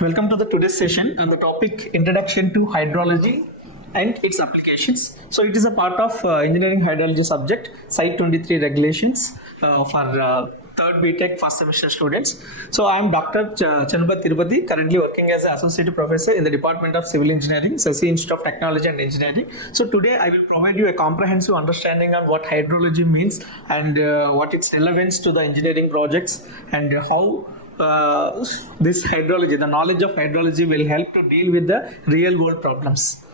Welcome to the today's session on the topic Introduction to Hydrology and its applications. So it is a part of Engineering Hydrology subject, Site 23 regulations for third BTech first semester students. So I am Dr. Chanba Tirupati, currently working as an associate professor in the Department of Civil Engineering, SSC Institute of Technology and Engineering. So today I will provide you a comprehensive understanding on what hydrology means and what its relevance to the engineering projects and how this hydrology, the knowledge of hydrology will help to deal with the real world problems.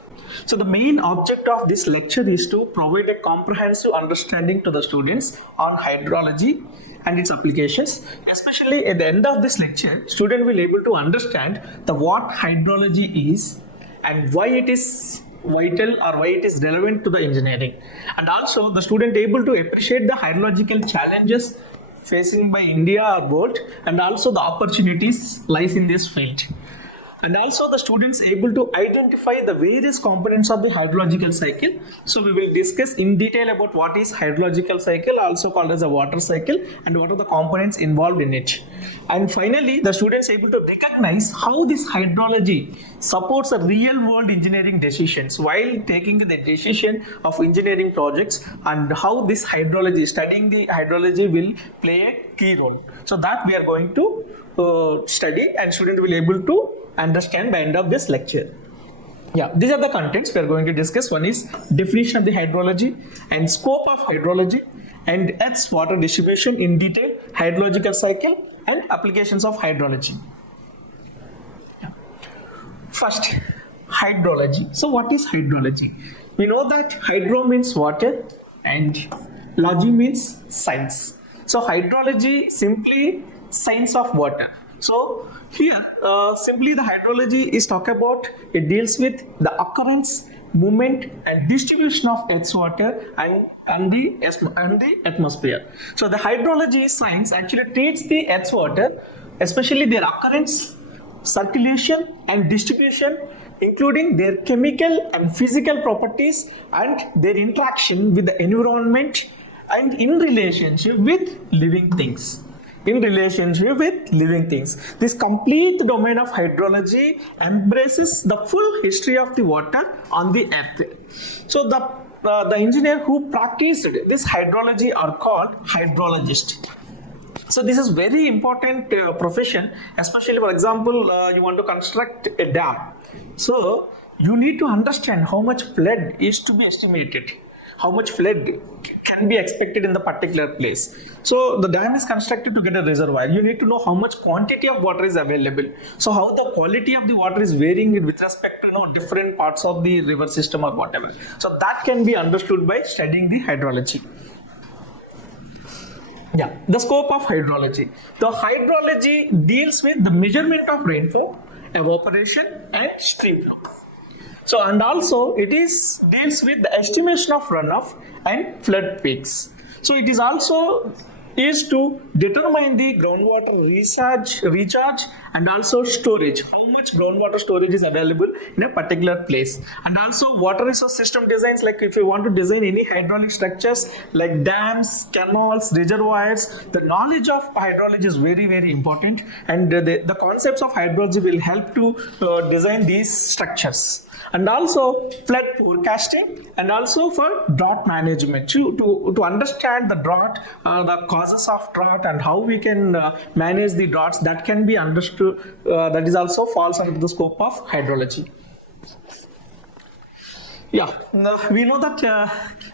So the main object of this lecture is to provide a comprehensive understanding to the students on hydrology and its applications. Especially at the end of this lecture, student will able to understand what hydrology is and why it is vital or why it is relevant to the engineering. And also the student able to appreciate the hydrological challenges facing by India or world, and also the opportunities lies in this field. And also the students able to identify the various components of the hydrological cycle. So we will discuss in detail about what is hydrological cycle, also called as a water cycle, and what are the components involved in it. And finally, the students able to recognize how this hydrology supports a real world engineering decisions while taking the decision of engineering projects, and how this hydrology, studying the hydrology will play a key role. So that we are going to study, and student will able to understand by end of this lecture. Yeah, these are the contents we are going to discuss. One is definition of the hydrology and scope of hydrology and its water distribution in detail, hydrological cycle and applications of hydrology. Yeah. First, hydrology. So what is hydrology? We know that hydro means water and logy means science. So hydrology simply science of water. So here simply the hydrology is talk about, it deals with the occurrence, movement and distribution of Earth's water and the atmosphere. So the hydrology science actually treats the Earth's water, especially their occurrence, circulation and distribution, including their chemical and physical properties and their interaction with the environment and in relationship with living things. This complete domain of hydrology embraces the full history of the water on the earth. So the engineer who practiced this hydrology are called hydrologists. So this is very important profession, especially for example you want to construct a dam. So you need to understand how much flood is to be estimated, how much flood can be expected in the particular place. So the dam is constructed to get a reservoir. You need to know how much quantity of water is available. So how the quality of the water is varying with respect to different parts of the river system or whatever. So that can be understood by studying the hydrology. Yeah, the scope of hydrology. The hydrology deals with the measurement of rainfall, evaporation and stream flow. So and also it deals with the estimation of runoff and flood peaks. So it is also is to determine the groundwater recharge and also storage, how much groundwater storage is available in a particular place. And also water resource system designs, like if you want to design any hydraulic structures like dams, canals, reservoirs, the knowledge of hydrology is very, very important, and the concepts of hydrology will help to design these structures. And also flood forecasting, and also for drought management, to understand the drought, the causes of drought and how we can manage the droughts, that can be understood, that is also falls under the scope of hydrology. Yeah, we know that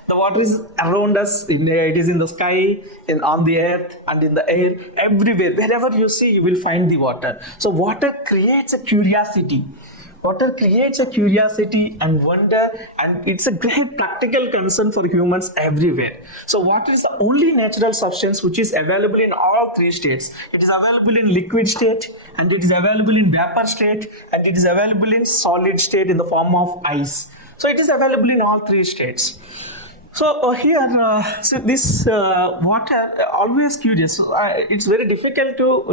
the water is around us, it is in the sky, on the earth and in the air, everywhere, wherever you see you will find the water. So water creates a curiosity. Water creates a curiosity and wonder, and it's a great practical concern for humans everywhere. So water is the only natural substance which is available in all three states. It is available in liquid state, and it is available in vapor state, and it is available in solid state in the form of ice. So it is available in all three states. So here, so this water always curious. It's very difficult to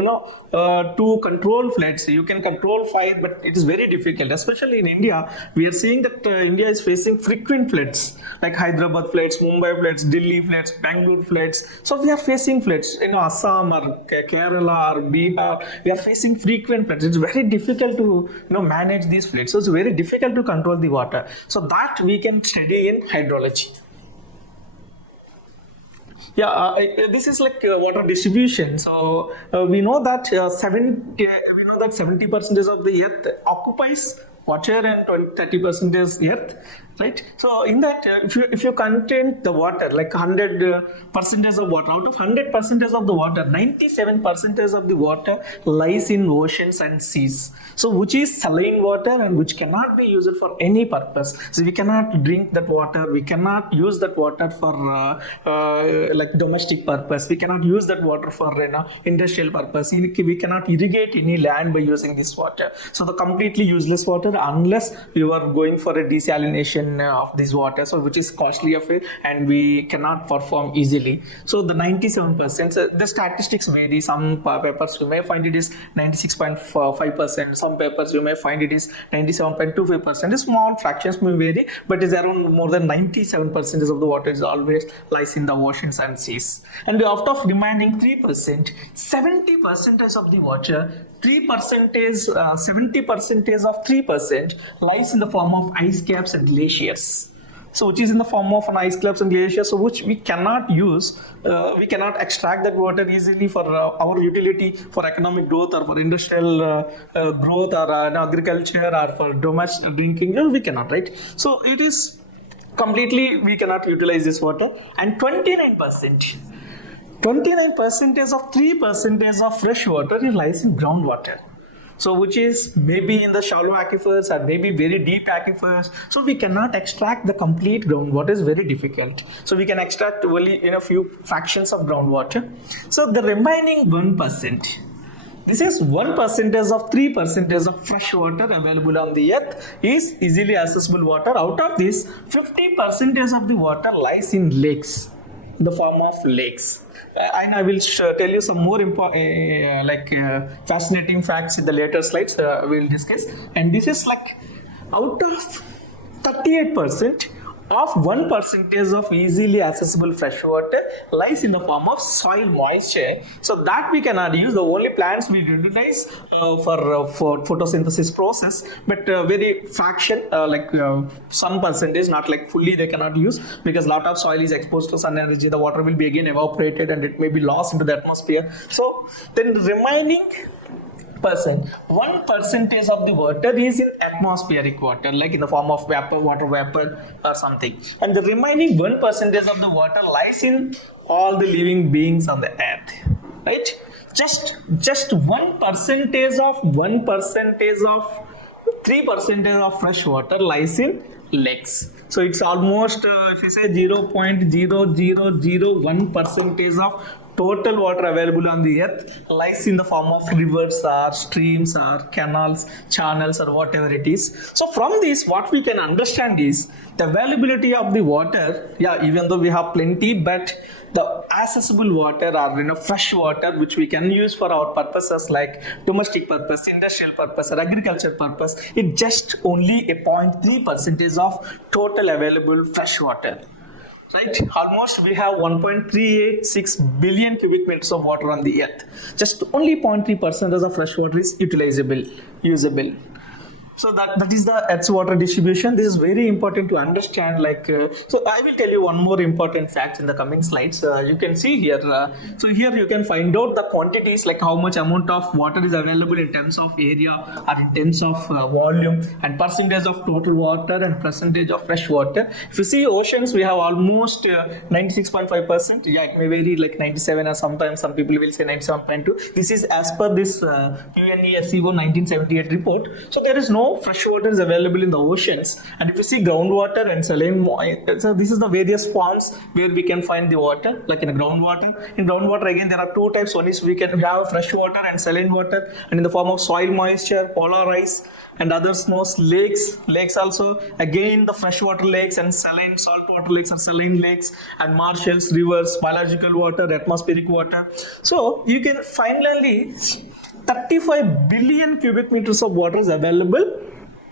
to control floods. You can control fire, but it is very difficult. Especially in India, we are seeing that India is facing frequent floods like Hyderabad floods, Mumbai floods, Delhi floods, Bangalore floods. So we are facing floods. Assam or Kerala or Bihar, we are facing frequent floods. It's very difficult to manage these floods. So it's very difficult to control the water. So that we can study in hydrology. Yeah, this is like water distribution. So we know that 70% of the earth occupies water and 30% is earth, right? So in that, if you contain the water like 100% of water, out of 100% of the water, 97% of the water lies in oceans and seas. So which is saline water and which cannot be used for any purpose. So we cannot drink that water. We cannot use that water for like domestic purpose. We cannot use that water for industrial purpose. We cannot irrigate any land by using this water. So the completely useless water unless you are going for a desalination of this water, so which is costly affair and we cannot perform easily. So the 97%, the statistics vary. Some papers you may find it is 96.5%. Some papers you may find it is 97.25%. Small fractions may vary, but it's around more than 97% of the water is always lies in the oceans and seas. And out of remaining 3%, 70% of the water, 3% is 70% of 3% lies in the form of ice caps and glaciers. So which is in the form of an ice caps and glaciers, so which we cannot use, we cannot extract that water easily for our utility, for economic growth or for industrial growth or agriculture or for domestic drinking. We cannot, right? So it is completely we cannot utilize this water. And 29% of 3% of fresh water lies in groundwater. So which is maybe in the shallow aquifers or maybe very deep aquifers. So we cannot extract the complete groundwater, is very difficult. So we can extract only in a few fractions of groundwater. So the remaining 1%, this is 1% of 3% of fresh water available on the earth is easily accessible water. Out of this, 50% of the water lies in lakes, in the form of lakes. And I will tell you some more fascinating facts in the later slides we'll discuss. And this is like out of 38%, of 1% of easily accessible fresh water lies in the form of soil moisture. So that we cannot use. The only plants we utilize for photosynthesis process, but very fraction, some percentage, not like fully they cannot use, because lot of soil is exposed to sun energy. The water will be again evaporated and it may be lost into the atmosphere. So then remaining 1% of the water is in atmospheric water, like in the form of vapor, water vapor or something. And the remaining 1% of the water lies in all the living beings on the earth, right? Just 1% of 3% of fresh water lies in lakes. So it's almost if you say 0.0001% of total water available on the earth lies in the form of rivers or streams or canals, channels or whatever it is. So from this, what we can understand is the availability of the water. Yeah, even though we have plenty, but the accessible water or fresh water which we can use for our purposes like domestic purpose, industrial purpose or agriculture purpose, it just only a 0.3% of total available fresh water. Right, almost we have 1.386 billion cubic meters of water on the earth. Just only 0.3% of the fresh water is usable. So that is the Earth's water distribution. This is very important to understand. So I will tell you one more important fact in the coming slides. You can see here. So here you can find out the quantities, like how much amount of water is available in terms of area or in terms of volume, and percentage of total water and percentage of fresh water. If you see oceans, we have almost 96.5%. Yeah, it may vary like 97 or sometimes some people will say 97.2. This is as per this UNESCO 1978 report. So there is no no fresh water is available in the oceans. And if you see groundwater and saline, so this is the various forms where we can find the water, like in groundwater. In groundwater, again, there are two types. One is we have fresh water and saline water, and in the form of soil moisture, polar ice, and others knows lakes. Lakes also, again, the freshwater lakes and saline saltwater lakes or saline lakes, and marshes, rivers, biological water, atmospheric water. So you can finally 35 billion cubic meters of water is available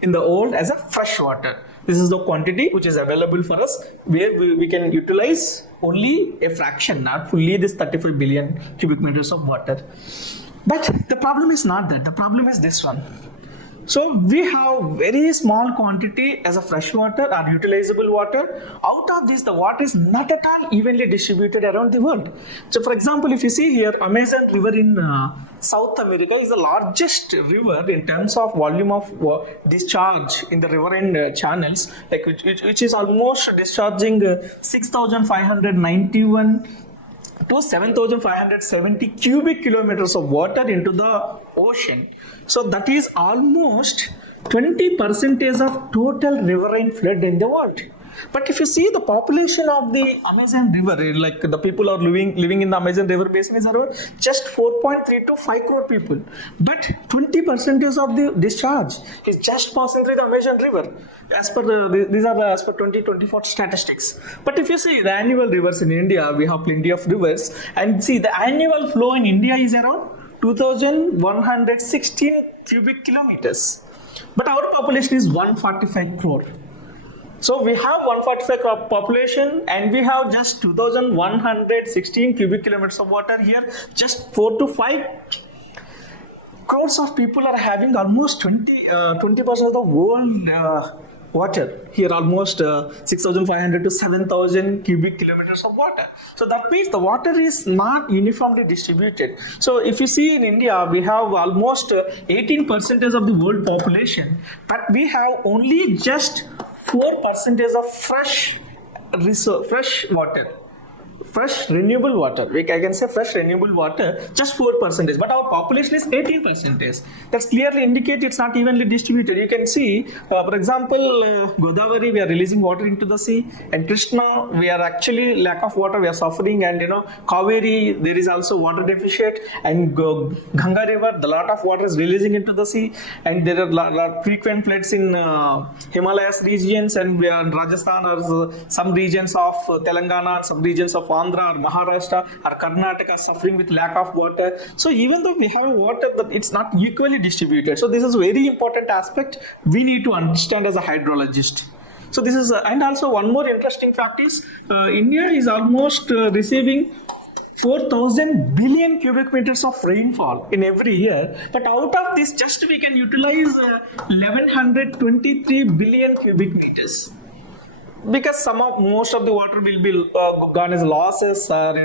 in the world as a fresh water. This is the quantity which is available for us, where we can utilize only a fraction, not fully this 35 billion cubic meters of water. But the problem is not that. The problem is this one. So we have very small quantity as a fresh water or utilizable water. Out of this, the water is not at all evenly distributed around the world. So for example, if you see here, Amazon River in South America is the largest river in terms of volume of discharge in the riverine channels, like which is almost discharging 6,591 to 7,570 cubic kilometers of water into the ocean. So that is almost 20% of total riverine flood in the world. But if you see the population of the Amazon River, like the people are living in the Amazon River basin is around just 4.3 to 5 crore people. But 20% of the discharge is just passing through the Amazon River. As per these are as per 2024 statistics. But if you see the annual rivers in India, we have plenty of rivers, and see the annual flow in India is around 2,116 cubic kilometers. But our population is 145 crore. So we have 145 crore population, and we have just 2,116 cubic kilometers of water here. Just 4 to 5 crores of people are having almost 20% of the world water. Here almost 6,500 to 7,000 cubic kilometers of water. So that means the water is not uniformly distributed. So if you see in India, we have almost 18% of the world population, but we have only just 4% of fresh water. Fresh renewable water. I can say fresh renewable water, just 4%, but our population is 18%. That's clearly indicate it's not evenly distributed. You can see, for example, Godavari, we are releasing water into the sea, and Krishna, we are actually lack of water, we are suffering, and Kaveri, there is also water deficit, and Ganga River, the lot of water is releasing into the sea, and there are lot frequent floods in Himalayas regions, and we are in Rajasthan, or some regions of Telangana, some regions of Andhra or Maharashtra or Karnataka suffering with lack of water. So even though we have water, that it's not equally distributed. So this is a very important aspect we need to understand as a hydrologist. So this is, and also one more interesting fact is India is almost receiving 4,000 billion cubic meters of rainfall in every year, but out of this just we can utilize 1,123 billion cubic meters. Because most of the water will be gone as losses, and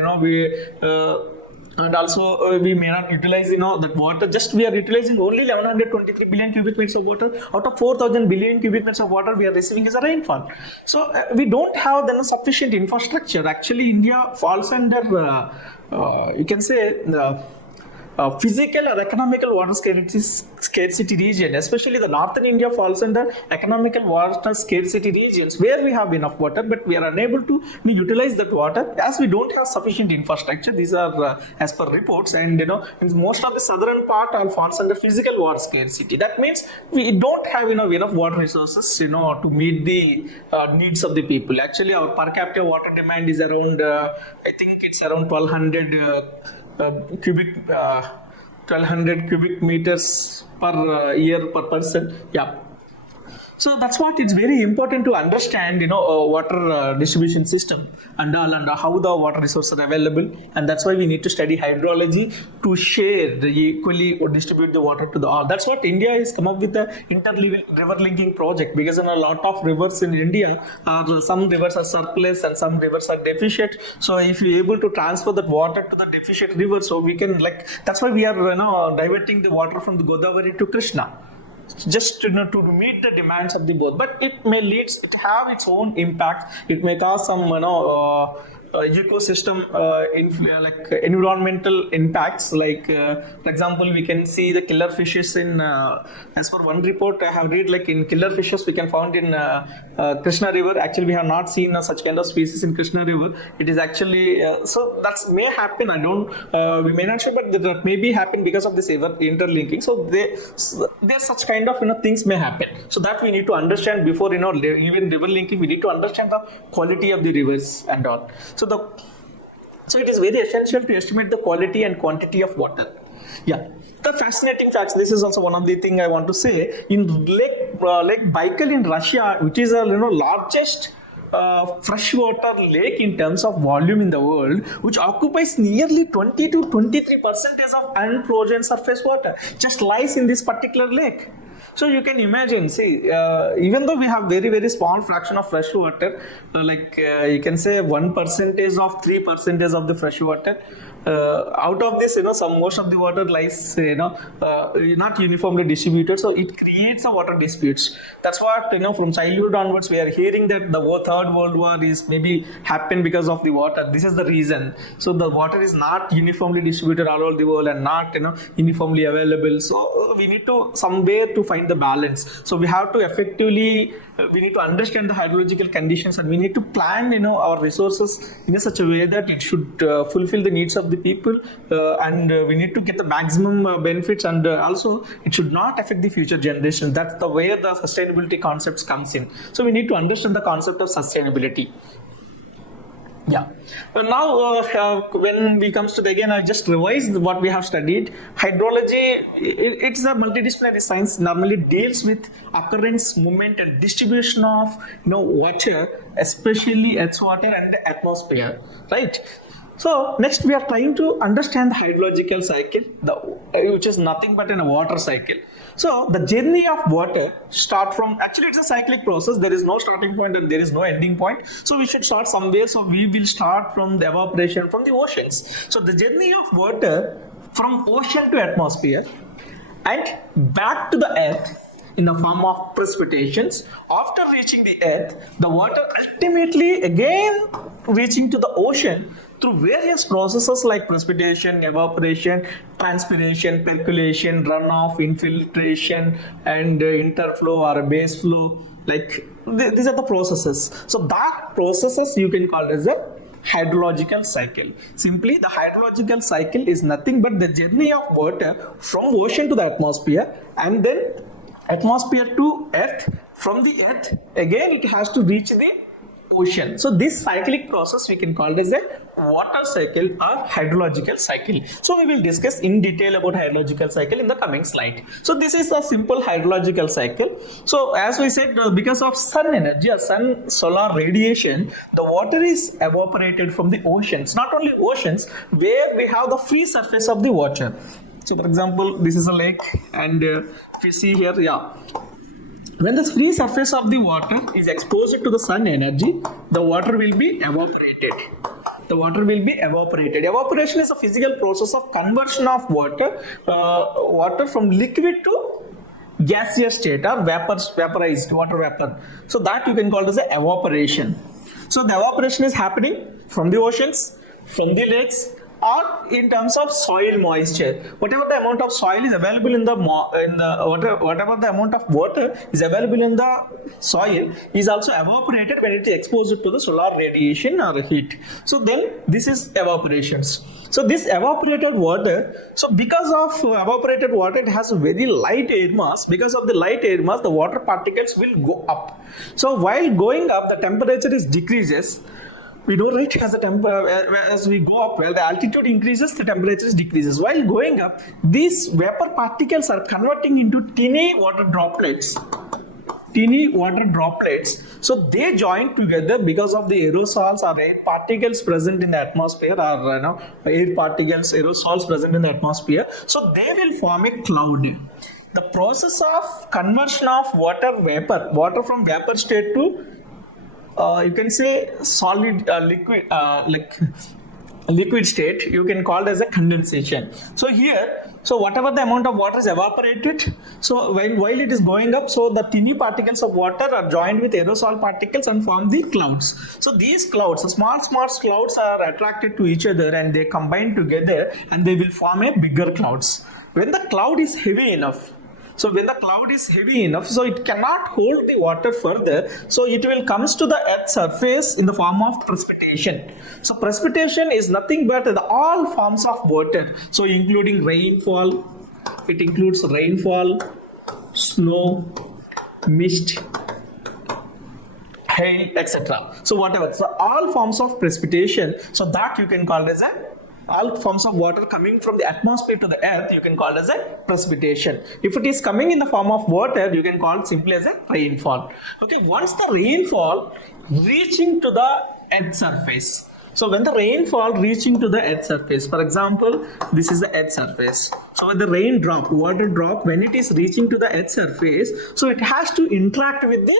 also we may not utilize that water. Just we are utilizing only 1,123 billion cubic meters of water out of 4,000 billion cubic meters of water we are receiving as a rainfall. So we don't have then sufficient infrastructure. Actually, India falls under you can say physical or economical water scarcity region, especially the northern India falls under economical water scarcity regions where we have enough water, but we are unable to utilize that water as we don't have sufficient infrastructure. These are as per reports, and in most of the southern part all falls under physical water scarcity. That means we don't have enough water resources to meet the needs of the people. Actually, our per capita water demand is around I think it's around 1,200 cubic meters per year per person. Yeah. So that's what it's very important to understand, water distribution system and all, and how the water resources are available. And that's why we need to study hydrology to share the equally or distribute the water to the all. That's what India has come up with the river linking project, because in a lot of rivers in India, some rivers are surplus and some rivers are deficient. So if you're able to transfer that water to the deficient river, so we can that's why we are diverting the water from the Godavari to Krishna, just to meet the demands of the both. But it have its own impact. It may cause some ecosystem like environmental impacts. Like for example, we can see the killer fishes in as per one report I have read, like in killer fishes we can found in Krishna river. Actually we have not seen such kind of species in Krishna river. It is actually so that may happen, I don't we may not sure, but that may be happen because of this interlinking. So there's such kind of things may happen, so that we need to understand before even river linking. We need to understand the quality of the rivers and all. So it is very essential to estimate the quality and quantity of water. Yeah, the fascinating facts. This is also one of the thing I want to say. In Lake Baikal in Russia, which is a largest freshwater lake in terms of volume in the world, which occupies nearly 20 to 23% of unfrozen surface water, just lies in this particular lake. So you can imagine, see, even though we have very small fraction of fresh water, you can say 1% of 3% of the fresh water, out of this, most of the water lies, not uniformly distributed. So it creates a water disputes. That's what, from childhood onwards, we are hearing that the Third World War is maybe happened because of the water. This is the reason. So the water is not uniformly distributed all over the world and not, uniformly available. So we need to somewhere to find the balance. So we have to effectively, we need to understand the hydrological conditions, and we need to plan, our resources in such a way that it should fulfill the needs of the people, and we need to get the maximum benefits, and also it should not affect the future generation. That's the way the sustainability concepts comes in. So we need to understand the concept of sustainability. Yeah. Well, now when we comes to again, I just revised what we have studied. Hydrology, it's a multidisciplinary science. Normally deals with occurrence, movement, and distribution of water, especially earth's water and the atmosphere. Right. So next we are trying to understand the hydrological cycle, which is nothing but a water cycle. So the journey of water start from, actually it's a cyclic process. There is no starting point and there is no ending point. So we should start somewhere. So we will start from the evaporation from the oceans. So the journey of water from ocean to atmosphere and back to the earth in the form of precipitations. After reaching the earth, the water ultimately again reaching to the ocean through various processes like precipitation, evaporation, transpiration, percolation, runoff, infiltration, and interflow or base flow. Like these are the processes. So that processes you can call as a hydrological cycle. Simply, the hydrological cycle is nothing but the journey of water from ocean to the atmosphere, and then atmosphere to earth. From the earth again it has to reach the ocean. So this cyclic process we can call it as a water cycle or hydrological cycle. So we will discuss in detail about hydrological cycle in the coming slide. So this is a simple hydrological cycle. So as we said, because of sun energy or solar radiation, the water is evaporated from the oceans. Not only oceans, where we have the free surface of the water. So for example, this is a lake, and if you see here, when the free surface of the water is exposed to the sun energy, the water will be evaporated. The water will be evaporated. Evaporation is a physical process of conversion of water from liquid to gaseous state or vaporized water vapor. So that you can call it as evaporation. So the evaporation is happening from the oceans, from the lakes, or in terms of soil moisture. Whatever the amount of soil is available in the whatever the amount of water is available in the soil is also evaporated when it is exposed to the solar radiation or heat. So then this is evaporations. So this evaporated water, so because of evaporated water, it has a very light air mass. Because of the light air mass, the water particles will go up. So while going up, the temperature is decreases. We don't reach as we go up. Well, the altitude increases, the temperature decreases. While going up, these vapor particles are converting into tiny water droplets. So they join together because of the aerosols or air particles present in the atmosphere, or air particles, aerosols present in the atmosphere. So they will form a cloud. The process of conversion of water from vapor state to you can say solid liquid, like liquid state, you can call it as a condensation. So here, so whatever the amount of water is evaporated, so while it is going up, so the tiny particles of water are joined with aerosol particles and form the clouds. So these clouds, the small clouds are attracted to each other and they combine together and they will form a bigger clouds. When the cloud is heavy enough, so when the cloud is heavy enough, so it cannot hold the water further, so it will comes to the earth's surface in the form of precipitation. So precipitation is nothing but all forms of water, so including rainfall, it includes rainfall, snow, mist, hail, etc. So whatever, so all forms of precipitation, so that you can call as a all forms of water coming from the atmosphere to the earth, you can call as a precipitation. If it is coming in the form of water, you can call it simply as a rainfall. Okay, once the rainfall reaching to the earth surface, so when the rainfall reaching to the earth surface, for example, this is the earth surface. So when the rain drop, water drop, when it is reaching to the earth surface, so it has to interact with the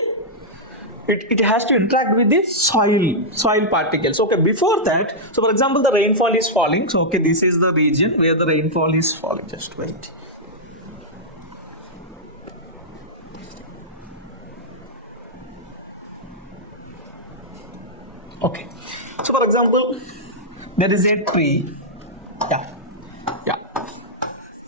it has to interact with the soil particles. Okay, before that, so for example, the rainfall is falling. So okay, this is the region where the rainfall is falling. Just wait. Okay, so for example, there is a tree. Yeah,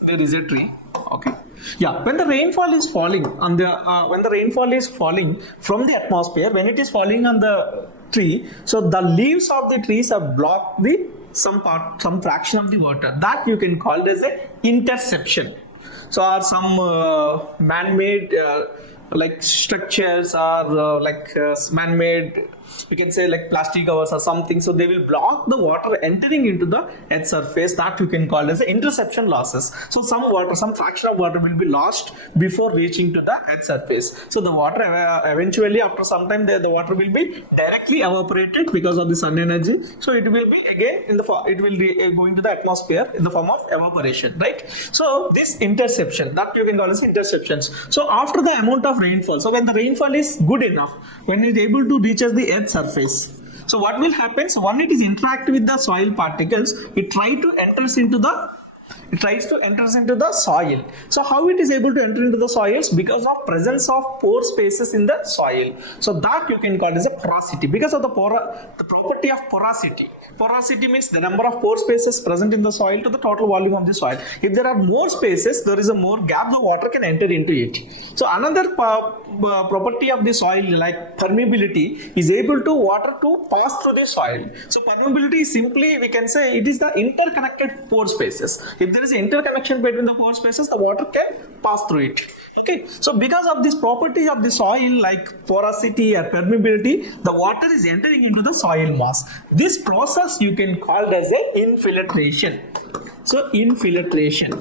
there is a tree. Okay. Yeah, when the rainfall is falling on the when the rainfall is falling from the atmosphere, when it is falling on the tree, so the leaves of the trees have blocked the some fraction of the water. That you can call it as a interception. So are some man-made like structures or man-made, we can say like plastic covers or something, so they will block the water entering into the earth surface. That you can call as interception losses. So some fraction of water will be lost before reaching to the earth surface. So the water eventually after some time the water will be directly evaporated because of the sun energy. So it will be again in the it will be going to the atmosphere in the form of evaporation, right? So this interception, that you can call as interceptions. So after the amount of rainfall, so when the rainfall is good enough, when it is able to reach the earth surface, so what will happen? So when it is interact with the soil particles, it tries to enter into the soil. So how it is able to enter into the soils? Because of presence of pore spaces in the soil. So that you can call as a porosity, because of the property of porosity. Porosity means the number of pore spaces present in the soil to the total volume of the soil. If there are more spaces, there is a more gap, the water can enter into it. So another property of the soil, like permeability, is able to water to pass through the soil. So permeability is simply, we can say, it is the interconnected pore spaces. If there is interconnection between the pore spaces, the water can pass through it. Okay, so because of this property of the soil, like porosity or permeability, the water is entering into the soil mass. This process you can call it as a infiltration. So infiltration.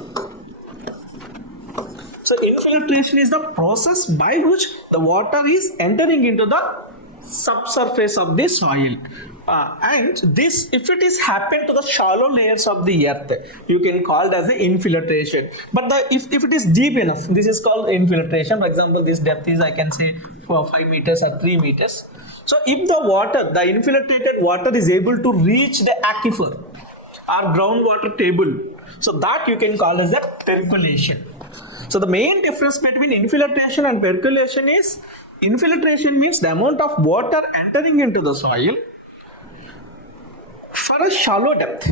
So infiltration is the process by which the water is entering into the subsurface of the soil. And this, if it is happened to the shallow layers of the earth, you can call it as an infiltration. But if it is deep enough, this is called infiltration. For example, this depth is, I can say, for 5 meters or 3 meters. So if the water, the infiltrated water is able to reach the aquifer or groundwater table, so that you can call as a percolation. So the main difference between infiltration and percolation is, infiltration means the amount of water entering into the soil for a shallow depth.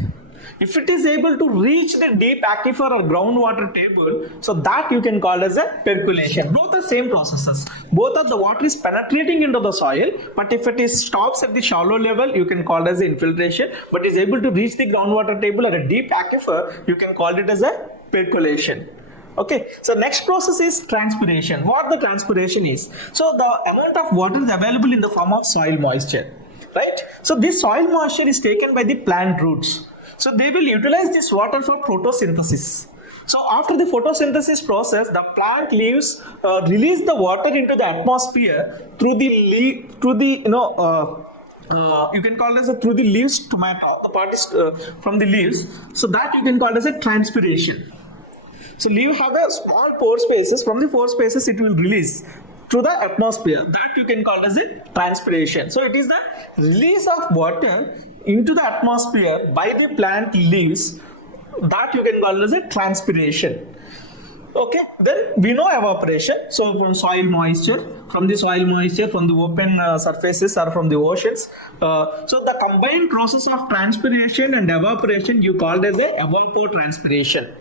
If it is able to reach the deep aquifer or groundwater table, so that you can call as a percolation. Both the same processes. Both of the water is penetrating into the soil, but if it is stops at the shallow level, you can call it as infiltration. But is able to reach the groundwater table at a deep aquifer, you can call it as a percolation. Okay, so next process is transpiration. What the transpiration is? So the amount of water is available in the form of soil moisture, right? So this soil moisture is taken by the plant roots. So they will utilize this water for photosynthesis. So after the photosynthesis process, the plant leaves release the water into the atmosphere through the you can call it as through the leaves tomato. The part is from the leaves. So that you can call it as a transpiration. So leaf have a small pore spaces. From the pore spaces, it will release to the atmosphere. That you can call as a transpiration. So it is the release of water into the atmosphere by the plant leaves, that you can call as a transpiration. Okay, then we know evaporation. So from soil moisture, from the open surfaces or from the oceans. So the combined process of transpiration and evaporation you called as a evapotranspiration.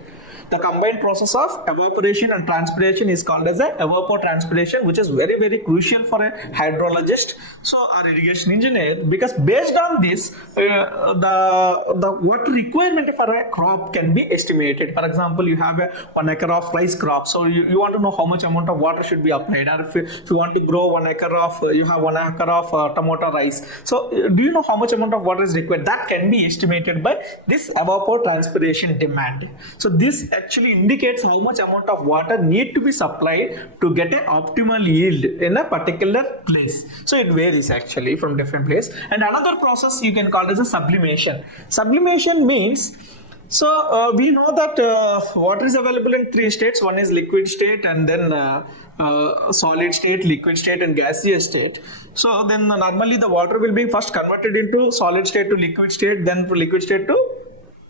The combined process of evaporation and transpiration is called as a evapotranspiration, which is very, very crucial for a hydrologist, so or irrigation engineer, because based on this, the water requirement for a crop can be estimated. For example, you have a 1 acre of rice crop, so you want to know how much amount of water should be applied, or if you want to grow 1 acre of, you have 1 acre of tomato rice. So do you know how much amount of water is required? That can be estimated by this evapotranspiration demand. So this actually indicates how much amount of water need to be supplied to get an optimal yield in a particular place. So it varies actually from different place. And another process you can call as a sublimation. Sublimation means, so we know that water is available in 3 states. One is liquid state, and then solid state, liquid state, and gaseous state. So then normally the water will be first converted into solid state to liquid state, then from liquid state to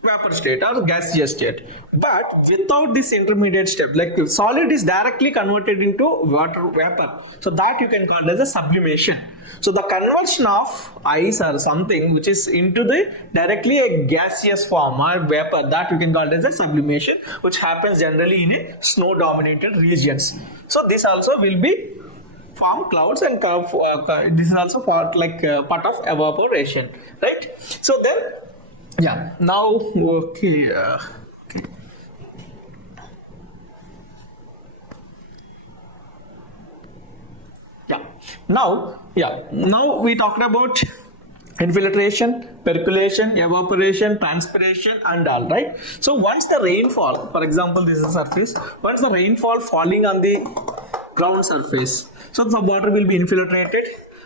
vapor state or gaseous state. But without this intermediate step, like solid is directly converted into water vapor, so that you can call as a sublimation. So the conversion of ice or something which is into the directly a gaseous form or vapor, that you can call as a sublimation, which happens generally in a snow dominated regions. So this also will be form clouds, and this is also part of evaporation, right? So then yeah, now okay. Now we talked about infiltration, percolation, evaporation, transpiration, and all, right? So once the rainfall, for example, this is a surface, once the rainfall falling on the ground surface, so the water will be infiltrated.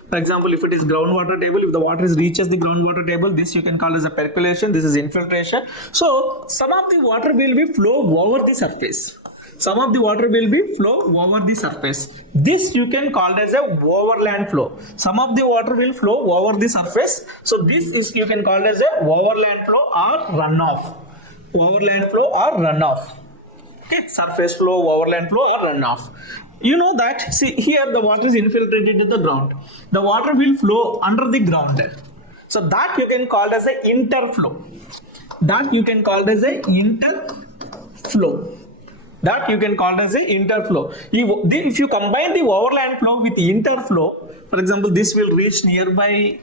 For example, if it is groundwater table, if the water reaches the groundwater table, this you can call as a percolation, this is infiltration. So some of the water will be flow over the surface. Some of the water will be flow over the surface. This you can call as a overland flow. Some of the water will flow over the surface. So this is you can call as a overland flow or runoff. Overland flow or runoff. Okay, surface flow, overland flow or runoff. You know that, see here the water is infiltrated to the ground. The water will flow under the ground. So that you can call as a interflow. That you can call as a interflow. That you can call as a interflow. If you combine the overland flow with the interflow, for example, this will reach nearby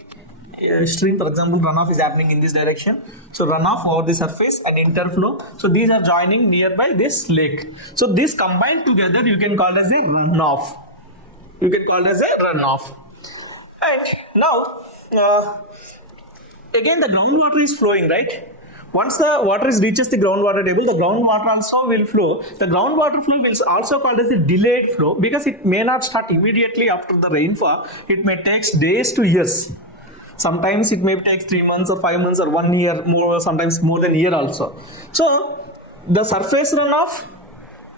stream. For example, runoff is happening in this direction. So runoff over the surface and interflow. So these are joining nearby this lake. So this combined together you can call as a runoff. You can call as a runoff. And now again the groundwater is flowing, right? Once the water reaches the groundwater table, the groundwater also will flow. The groundwater flow will also called as a delayed flow, because it may not start immediately after the rainfall. It may take days to years. Sometimes it may take 3 months or 5 months or 1 year, more, sometimes more than a year also. So the surface runoff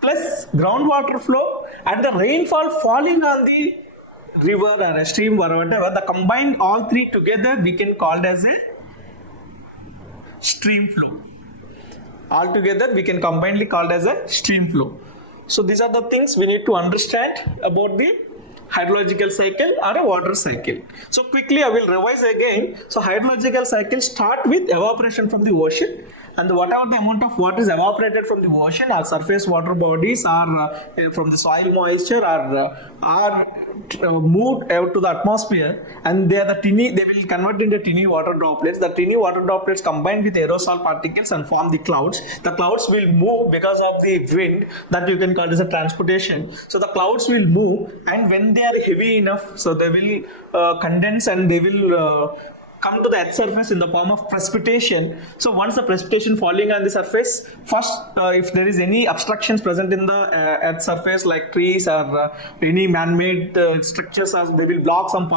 plus groundwater flow and the rainfall falling on the river or a stream or whatever, the combined all three together we can call as a stream flow. Altogether we can combinedly called as a stream flow. So these are the things we need to understand about the hydrological cycle or a water cycle. So quickly I will revise again. So hydrological cycle start with evaporation from the ocean, and whatever the amount of water is evaporated from the ocean or surface water bodies or from the soil moisture are moved out to the atmosphere, and they will convert into tiny water droplets. The tiny water droplets combine with aerosol particles and form the clouds. The clouds will move because of the wind, that you can call as a transportation. So the clouds will move, and when they are heavy enough, so they will condense and they will come to the earth surface in the form of precipitation. So once the precipitation falling on the surface, first if there is any obstructions present in the earth surface like trees or any man-made structures, they will block some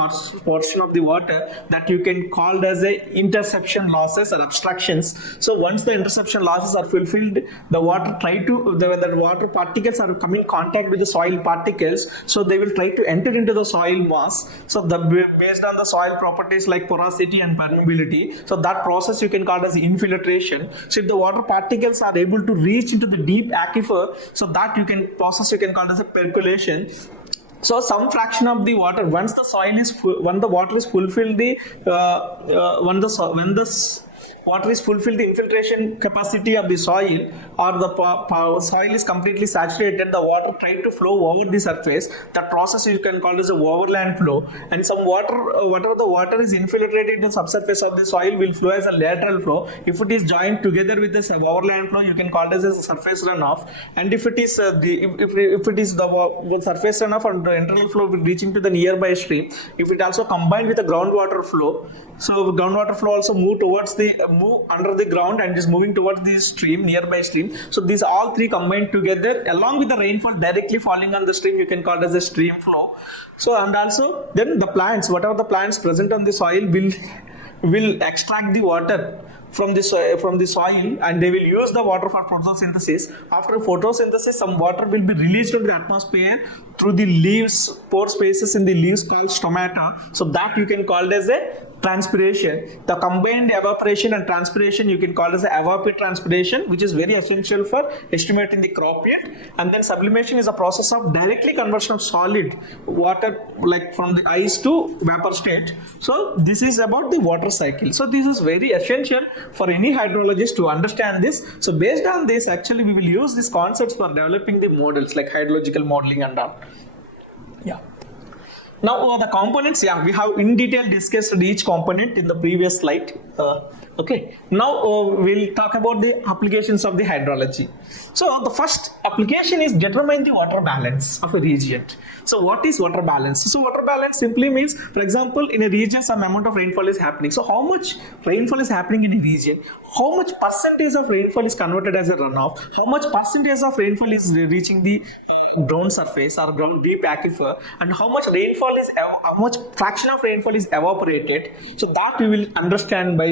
portion of the water, that you can call as a interception losses or obstructions. So once the interception losses are fulfilled, the water the water particles are coming in contact with the soil particles, so they will try to enter into the soil mass. So based on the soil properties like porosity and permeability, so that process you can call as infiltration. So if the water particles are able to reach into the deep aquifer, so that process you can call as a percolation. So some fraction of the water, when the water is fulfilled water is fulfilled the infiltration capacity of the soil, or the soil is completely saturated, the water try to flow over the surface. That process you can call as a overland flow. And some water, whatever the water is infiltrated in the subsurface of the soil, will flow as a lateral flow. If it is joined together with this overland flow, you can call it as a surface runoff. And if it is the surface runoff or the internal flow reaching to the nearby stream, if it also combined with the groundwater flow, so groundwater flow also move under the ground and is moving towards the nearby stream. So these all three combined together along with the rainfall directly falling on the stream, you can call it as a stream flow. So and also then the plants, whatever the plants present on the soil will extract the water from the soil, and they will use the water for photosynthesis. After photosynthesis, some water will be released into the atmosphere through the leaves, pore spaces in the leaves called stomata. So that you can call it as a transpiration. The combined evaporation and transpiration you can call as evapotranspiration, which is very essential for estimating the crop yield. And then sublimation is a process of directly conversion of solid water, like from the ice to vapor state. So this is about the water cycle. So this is very essential for any hydrologist to understand this. So based on this, actually we will use these concepts for developing the models like hydrological modeling and all. Yeah. Now the components, we have in detail discussed each component in the previous slide. Okay, now we'll talk about the applications of the hydrology. So the first application is determine the water balance of a region. So what is water balance? So water balance simply means, for example, in a region some amount of rainfall is happening. So how much rainfall is happening in a region? How much percentage of rainfall is converted as a runoff? How much percentage of rainfall is reaching the ground surface or ground deep aquifer, and how much fraction of rainfall is evaporated? So that we will understand by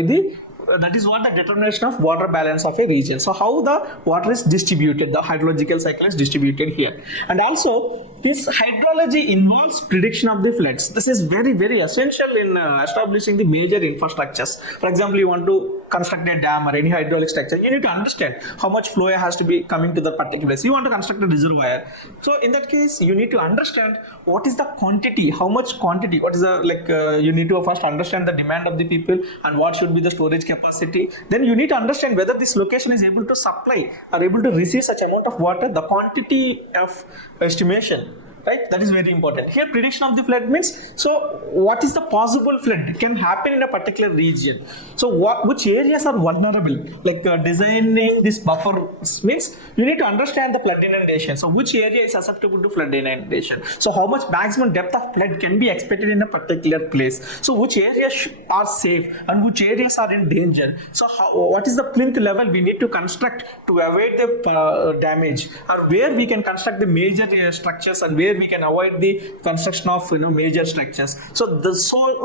that is what the determination of water balance of a region. So how the water is distributed, the hydrological cycle is distributed here. And also this hydrology involves prediction of the floods. This is very, very essential in establishing the major infrastructures. For example, you want to construct a dam or any hydraulic structure, you need to understand how much flow has to be coming to the particular place. You want to construct a reservoir. So in that case, you need to understand what is the quantity, how much quantity, what is the, you need to first understand the demand of the people and what should be the storage capacity. Then you need to understand whether this location is able to supply or able to receive such amount of water, the quantity of estimation. Right, that is very important. Here prediction of the flood means, so what is the possible flood can happen in a particular region. So which areas are vulnerable, like designing this buffer means you need to understand the flood inundation. So which area is susceptible to flood inundation. So how much maximum depth of flood can be expected in a particular place. So which areas are safe and which areas are in danger. So what is the plinth level we need to construct to avoid the damage, or where we can construct the major structures and where we can avoid the construction of major structures. So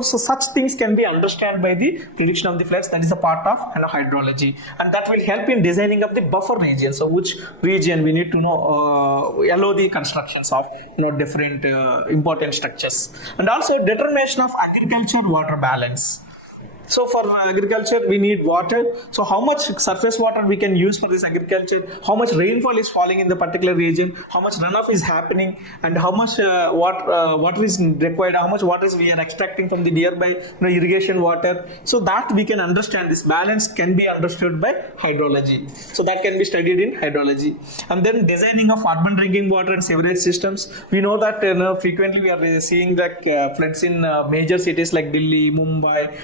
such things can be understood by the prediction of the floods. That is a part of hydrology, and that will help in designing of the buffer region. So which region we need to allow the constructions of different important structures. And also determination of agriculture water balance. So for agriculture we need water. So how much surface water we can use for this agriculture, how much rainfall is falling in the particular region, how much runoff is happening, and how much water is required, how much water we are extracting from the nearby irrigation water. So that we can understand, this balance can be understood by hydrology. So that can be studied in hydrology. And then designing of urban drinking water and sewerage systems. We know that frequently we are seeing that floods in major cities like Delhi, Mumbai,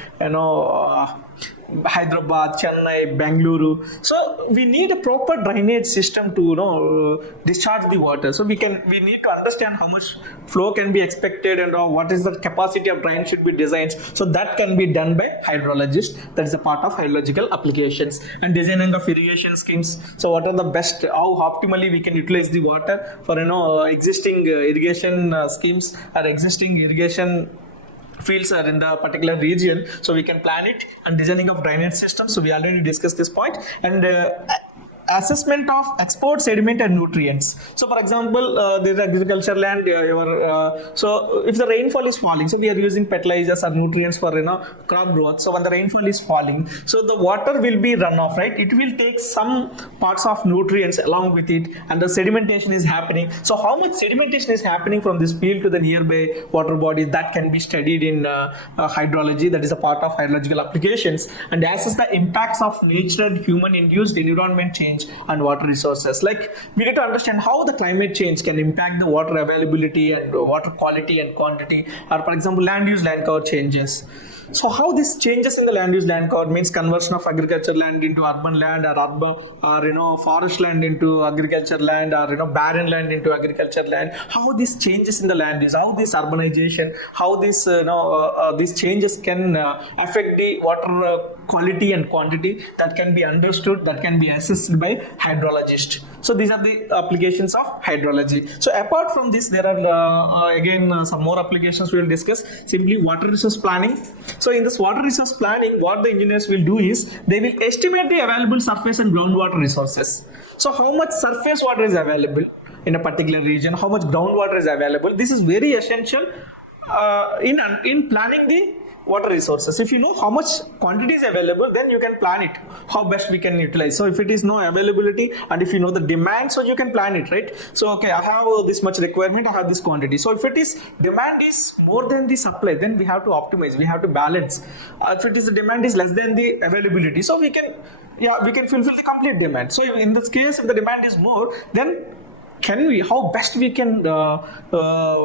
Hyderabad, Chennai, Bangalore. So we need a proper drainage system to discharge the water. So we need to understand how much flow can be expected and what is the capacity of drain should be designed. So that can be done by hydrologists. That is a part of hydrological applications and designing of irrigation schemes. So what are the best, how optimally we can utilize the water for existing irrigation schemes or existing irrigation fields are in the particular region, so we can plan it, and designing of drainage systems. So we already discussed this point. And assessment of export sediment and nutrients. So for example, there is agriculture land, so if the rainfall is falling, so we are using fertilizers or nutrients for crop growth. So when the rainfall is falling, so the water will be runoff, right? It will take some parts of nutrients along with it, and the sedimentation is happening. So how much sedimentation is happening from this field to the nearby water bodies, that can be studied in hydrology. That is a part of hydrological applications. And assess the impacts of natural human induced environment change and water resources. Like we need to understand how the climate change can impact the water availability and water quality and quantity, or for example land use land cover changes. So how this changes in the land use land cover means conversion of agriculture land into urban land, or forest land into agriculture land, or barren land into agriculture land. How this changes in the land use, how this urbanization, how this these changes can affect the water quality and quantity, that can be understood, that can be assessed by hydrologists. So these are the applications of hydrology. So apart from this, there are again some more applications we will discuss. Simply water resource planning. So in this water resource planning, what the engineers will do is they will estimate the available surface and groundwater resources. So how much surface water is available in a particular region, how much groundwater is available. This is very essential in planning the water resources. If you know how much quantity is available, then you can plan it, how best we can utilize. So if it is no availability, and if you know the demand, so you can plan it, right? So okay, I have this much requirement, I have this quantity. So if it is demand is more than the supply, then we have to optimize, we have to balance. If it is the demand is less than the availability, so we can fulfill the complete demand. So in this case, if the demand is more, then how best we can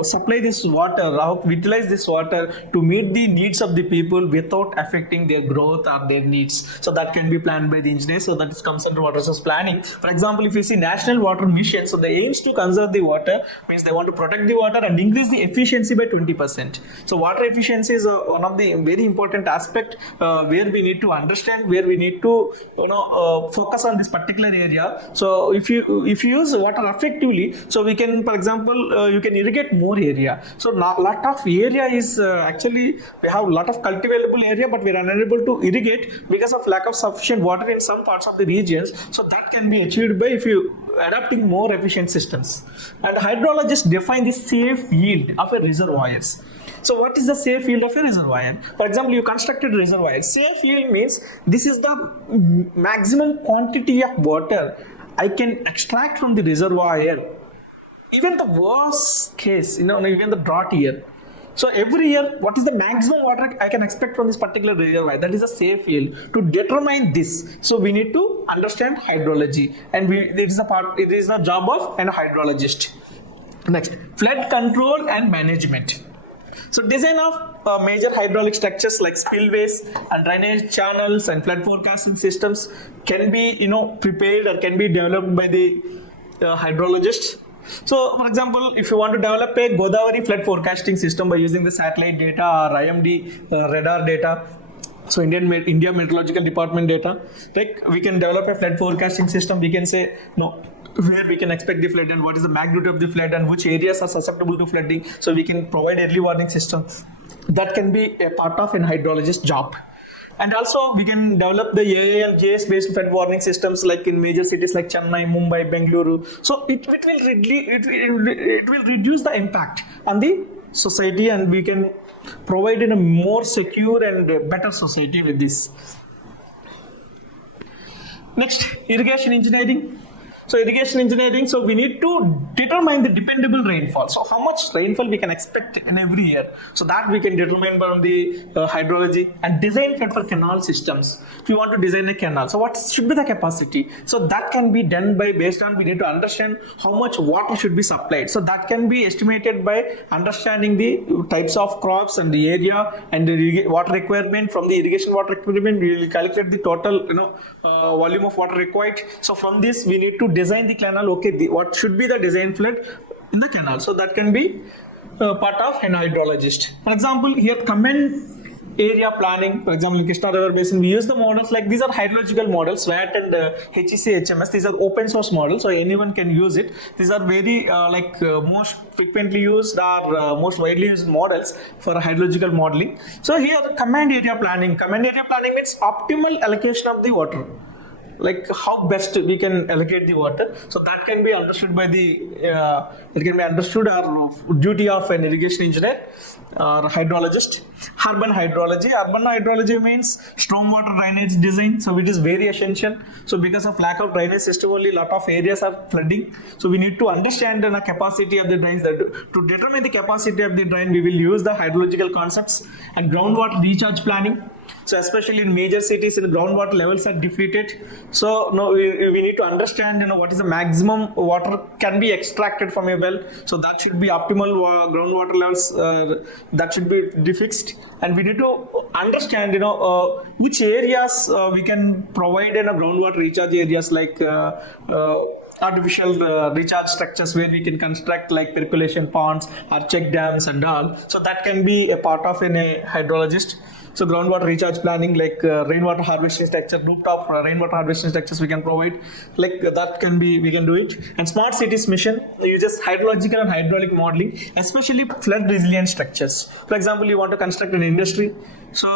supply this water, how utilize this water to meet the needs of the people without affecting their growth or their needs. So that can be planned by the engineers. So that comes under water resource planning. For example, if you see National Water Mission, so they aims to conserve the water, means they want to protect the water and increase the efficiency by 20%. So water efficiency is one of the very important aspect where we need to understand, where we need to focus on this particular area. So if you use water effectively, so we can, for example, you can irrigate more area. So lot of area is actually we have a lot of cultivable area, but we are unable to irrigate because of lack of sufficient water in some parts of the regions. So that can be achieved by if you adapting more efficient systems. And hydrologists define the safe yield of a reservoirs. So what is the safe yield of a reservoir? For example, you constructed a reservoir. Safe yield means this is the maximum quantity of water I can extract from the reservoir, even the worst case, even the drought year. So every year, what is the maximum water I can expect from this particular reservoir? That is a safe yield. To determine this, so we need to understand hydrology, and it is the job of an hydrologist. Next, flood control and management. So design of major hydraulic structures like spillways and drainage channels and flood forecasting systems can be prepared or can be developed by the hydrologists. So for example, if you want to develop a Godavari flood forecasting system by using the satellite data or IMD radar data, so India Meteorological Department data, like we can develop a flood forecasting system. We can say where we can expect the flood and what is the magnitude of the flood and which areas are susceptible to flooding. So we can provide early warning system. That can be a part of an hydrologist job. And also we can develop the AA and JS based flood warning systems like in major cities like Chennai, Mumbai, Bengaluru. So it will reduce the impact on the society, and we can provide in a more secure and better society with this. Next, irrigation engineering. So irrigation engineering, so we need to determine the dependable rainfall. So how much rainfall we can expect in every year. So that we can determine from the hydrology. And design for canal systems. If you want to design a canal, so what should be the capacity? So that can be done by based on we need to understand how much water should be supplied. So that can be estimated by understanding the types of crops and the area and the water requirement. From the irrigation water requirement, we will calculate the total volume of water required. So from this we need to design the canal. Okay, what should be the design flood in the canal? So that can be part of an hydrologist. For example, here comment area planning. For example, in Krishna River Basin, we use the models like these are hydrological models, SWAT and HEC HMS. These are open source models, so anyone can use it. These are very most frequently used or most widely used models for hydrological modeling. So here, command area planning. Command area planning means optimal allocation of the water. Like how best we can allocate the water. So that can be understood by the it can be understood our duty of an irrigation engineer or hydrologist. Urban hydrology. Urban hydrology means stormwater drainage design. So it is very essential. So because of lack of drainage system, only lot of areas are flooding. So we need to understand the capacity of the drains. To determine the capacity of the drain, we will use the hydrological concepts and groundwater recharge planning. So especially in major cities, the groundwater levels are depleted. So we need to understand what is the maximum water can be extracted from a well. So that should be optimal groundwater levels that should be fixed. And we need to understand which areas we can provide in a groundwater recharge areas like artificial recharge structures where we can construct like percolation ponds or check dams and all. So that can be a part of a hydrologist. So groundwater recharge planning like rainwater harvesting structure, rooftop rainwater harvesting structures we can provide, like that can be, we can do it. And smart cities mission uses hydrological and hydraulic modeling, especially flood resilient structures. For example, you want to construct an industry. So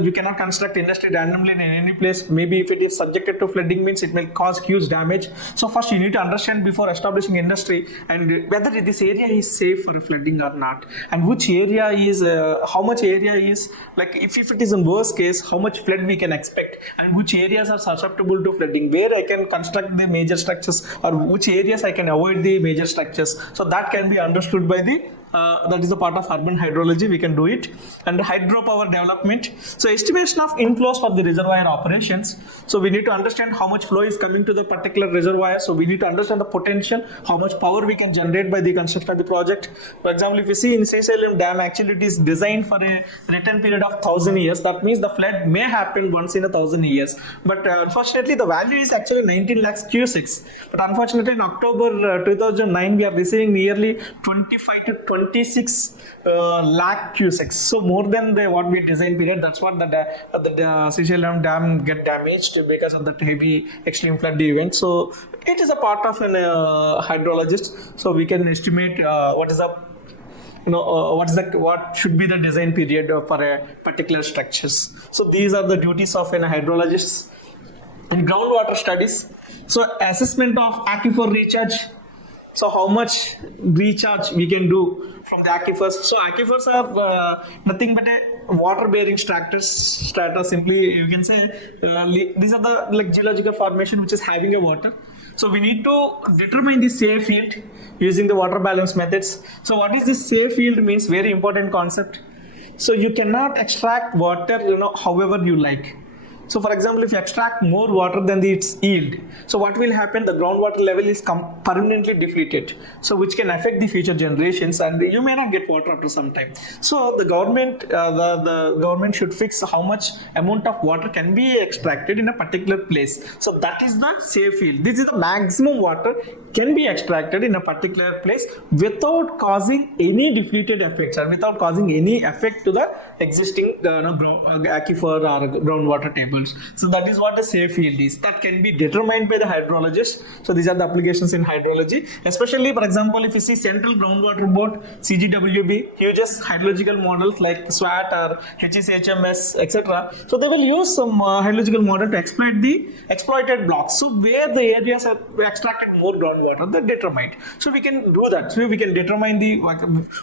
you cannot construct industry randomly in any place. Maybe if it is subjected to flooding means it may cause huge damage. So first you need to understand before establishing industry and whether this area is safe for flooding or not, and which area is how much area is like if it is in worst case how much flood we can expect, and which areas are susceptible to flooding, where I can construct the major structures or which areas I can avoid the major structures. So that can be understood by the that is the part of urban hydrology, we can do it. And hydropower development, so estimation of inflows for the reservoir operations. So we need to understand how much flow is coming to the particular reservoir. So we need to understand the potential, how much power we can generate by the construction of the project. For example, if you see in Srisailam Dam, actually it is designed for a return period of 1000 years. That means the flood may happen once in 1000 years. But unfortunately, the value is actually 19 lakhs cusics. But unfortunately, in October 2009, we are receiving nearly 25 to 26 lakh cusics. So more than what we design period. That's what the Srisailam Dam get damaged because of that heavy extreme flood event. So it is a part of an hydrologist. So we can estimate what is the what should be the design period for a particular structures. So these are the duties of an hydrologist. In groundwater studies, so assessment of aquifer recharge. So how much recharge we can do from the aquifers. So aquifers are nothing but a water bearing strata, simply you can say these are the like geological formation which is having a water. So we need to determine the safe yield using the water balance methods. So what is this safe yield means, very important concept. So you cannot extract water however you like. So for example, if you extract more water than its yield, so what will happen? The groundwater level is permanently depleted, so which can affect the future generations, and you may not get water after some time. So the government, the government should fix how much amount of water can be extracted in a particular place. So that is the safe yield. This is the maximum water can be extracted in a particular place without causing any depleted effects or without causing any effect to the existing aquifer or groundwater table. So that is what the safe yield is. That can be determined by the hydrologist. So these are the applications in hydrology. Especially, for example, if you see Central Groundwater Board, CGWB, uses hydrological models like SWAT or HECHMS, etc. So they will use some hydrological model to exploit the exploited blocks. So where the areas are extracted more groundwater, they're determined. So we can do that. So we can determine the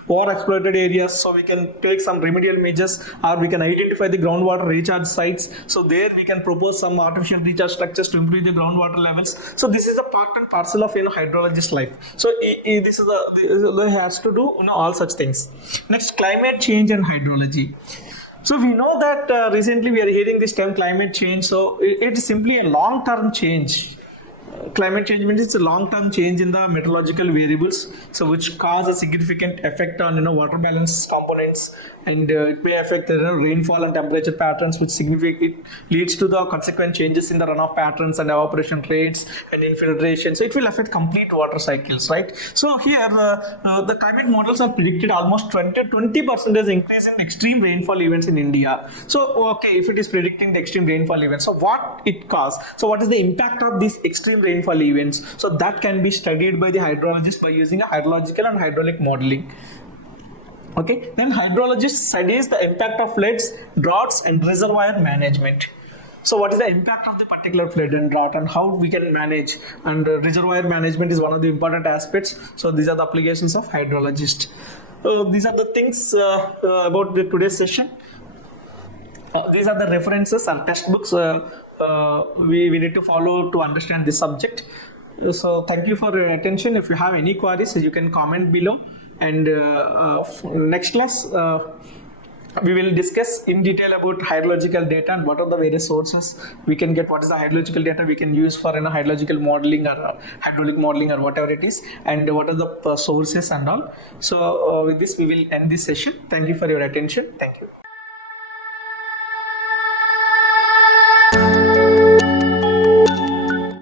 over exploited areas. So we can take some remedial measures, or we can identify the groundwater recharge sites. So there where we can propose some artificial recharge structures to improve the groundwater levels. So this is a part and parcel of hydrologist life. So this is the has to do all such things. Next, climate change and hydrology. So we know that recently we are hearing this term climate change. So it is simply a long-term change. Climate change means it's a long-term change in the meteorological variables, so which cause a significant effect on water balance components, and it may affect rainfall and temperature patterns, which significantly leads to the consequent changes in the runoff patterns and evaporation rates and infiltration. So it will affect complete water cycles, right? So here the climate models have predicted almost 20% increase in extreme rainfall events in India. So okay, if it is predicting the extreme rainfall events, so what it causes? So what is the impact of these extreme rainfall events? So that can be studied by the hydrologist by using a hydrological and hydraulic modeling. Okay, then hydrologist studies the impact of floods, droughts, and reservoir management. So what is the impact of the particular flood and drought, and how we can manage? And reservoir management is one of the important aspects. So these are the applications of hydrologist. These are the things about the today's session. These are the references and textbooks we need to follow to understand this subject. So thank you for your attention. If you have any queries, you can comment below. And next class, we will discuss in detail about hydrological data and what are the various sources we can get, what is the hydrological data we can use for hydrological modeling or hydraulic modeling or whatever it is, and what are the sources and all. So with this we will end this session. Thank you for your attention. Thank you.